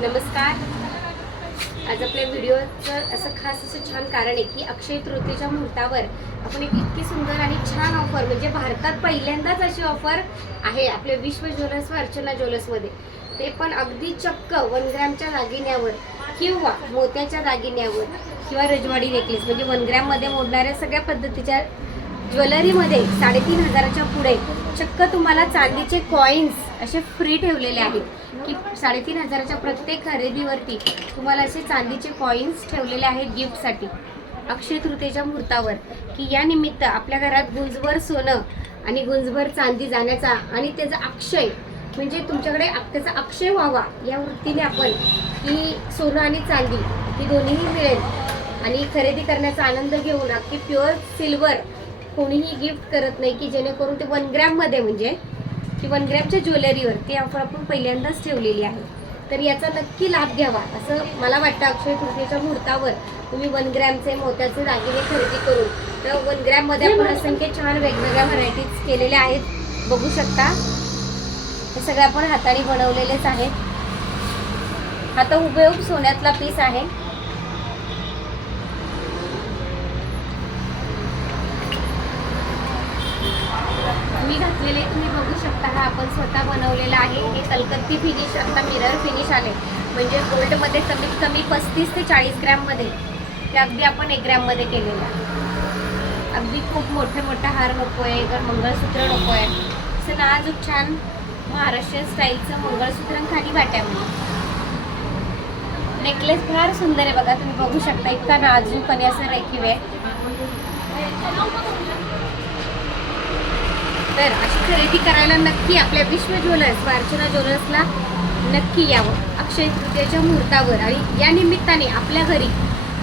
नमस्कार. आज आपल्या व्हिडिओचं असं खास असं छान कारण आहे की अक्षय तृतीच्या मुहूर्तावर आपण एक इतकी सुंदर आणि छान ऑफर म्हणजे भारतात पहिल्यांदाच अशी ऑफर आहे आपल्या विश्व ज्वेलर्स व अर्चना ज्वेलर्समध्ये. ते पण अगदी चक्क वन ग्रॅमच्या दागिन्यावर किंवा मोत्याच्या दागिन्यावर किंवा रजवाडी नेकलेस म्हणजे वन ग्रॅममध्ये मोडणाऱ्या सगळ्या पद्धतीच्या ज्वेलरीमध्ये साडेतीन हजाराच्या पुढे चक्क तुम्हाला चांदीचे कॉईन्स असे फ्री ठेवलेले आहेत. की साडेतीन हजाराच्या प्रत्येक खरेदीवरती तुम्हाला असे चांदीचे कॉईन्स ठेवलेले आहेत गिफ्टसाठी अक्षय तृतीयेच्या मुहूर्तावर. की या निमित्त आपल्या घरात गुंजभर सोनं आणि गुंजभर चांदी जाण्याचा आणि त्याचा अक्षय म्हणजे तुमच्याकडे त्याचा अक्षय व्हावा या वृत्तीने आपण की सोनं आणि चांदी ही दोन्हीही मिळेल. आणि खरेदी करण्याचा आनंद घेऊन अगदी प्युअर सिल्वर कोणीही गिफ्ट करत नाही की जेणेकरून ते वन ग्रॅममध्ये म्हणजे की वन ग्रॅमच्या ज्वेलरीवर ती ऑफर आपण पहिल्यांदाच ठेवलेली आहे. तर याचा नक्की लाभ घ्यावा असं मला वाटतं अक्षय तृतीयेच्या मुहूर्तावर तुम्ही वन ग्रॅमचे मोत्याचे दागिने खरेदी करून तर वन ग्रॅममध्ये आपण असंख्य छान वेगवेगळ्या व्हरायटीज केलेल्या आहेत. बघू शकता. हे सगळे आपण हाताने बनवलेलेच आहेत. तर हुबेहूब सोन्यातला पीस आहे. मी घातलेले तुम्ही बघू शकता हा आपण स्वतः बनवलेला आहे. हे कलकत्ती फिनिश आता मिरर फिनिश आले म्हणजे गोल्डमध्ये कमीत कमी पस्तीस ते चाळीस ग्रॅममध्ये ते अगदी आपण एक ग्रॅममध्ये केलेलं आहे. अगदी खूप मोठे मोठे हार नको आहे तर मंगळसूत्र नको आहे असं नाजूक छान महाराष्ट्रीयन स्टाईलचं मंगळसूत्र खाली वाट्यामध्ये नेकलेस फार सुंदर आहे बघा तुम्ही बघू शकता इतका नाजूक आणि असं रेखीव आहे तर अशी खरेदी करायला नक्की आपल्या विश्व ज्वेलर्स व अर्चना ज्वेलर्सला नक्की यावं. अक्षय तृतीयेच्या मुहूर्तावर आणि या निमित्ताने आपल्या घरी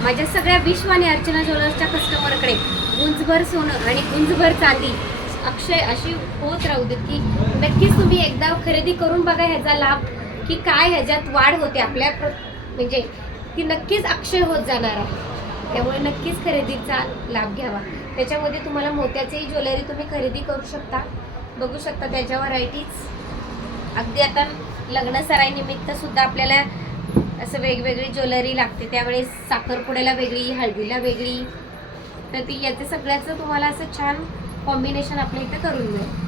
माझ्या सगळ्या विश्व आणि अर्चना ज्वेलर्सच्या कस्टमरकडे गुंजभर सोनं आणि गुंजभर चांदी अक्षय अशी होत राहू देत की नक्कीच तुम्ही एकदा खरेदी करून बघा ह्याचा लाभ की काय ह्याच्यात वाढ होते आपल्या प्र म्हणजे ती नक्कीच अक्षय होत जाणार आहे. त्यामुळे नक्कीच खरेदीचा लाभ घ्यावा. त्याच्यामध्ये तुम्हाला मोत्याचेही ज्वेलरी तुम्ही खरेदी करू शकता. बघू शकता त्याच्या व्हरायटीज अगदी आता लग्नसराईनिमित्त सुद्धा आपल्याला असं वेगवेगळी ज्वेलरी लागते. त्यावेळेस साखरपुड्याला वेगळी हळदीला वेगळी. तर ती याचं सगळ्याचं तुम्हाला असं छान कॉम्बिनेशन आपल्या इथं करून मिळेल.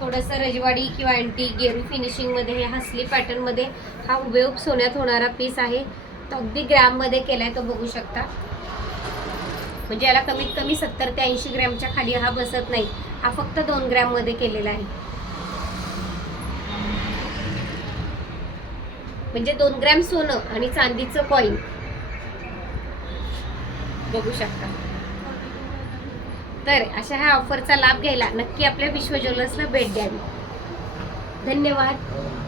थोडंसं रजवाडी किंवा अँटी गेरू फिनिशिंगमध्ये हे हसली पॅटर्नमध्ये हा हुबेहूब सोन्यात होणारा पीस आहे. तो अगदी ग्रॅममध्ये केला आहे तो बघू शकता. म्हणजे याला कमीत कमी सत्तर ते ऐंशी ग्रॅमच्या खाली हा बसत नाही. हा फक्त दोन ग्रॅममध्ये केलेला आहे. म्हणजे दोन ग्रॅम सोनं आणि चांदीचं कॉईन बघू शकता. तर अशा ह्या ऑफरचा लाभ घ्यायला नक्की आपल्या विश्व ज्वेलर्सला भेट द्यावी. धन्यवाद.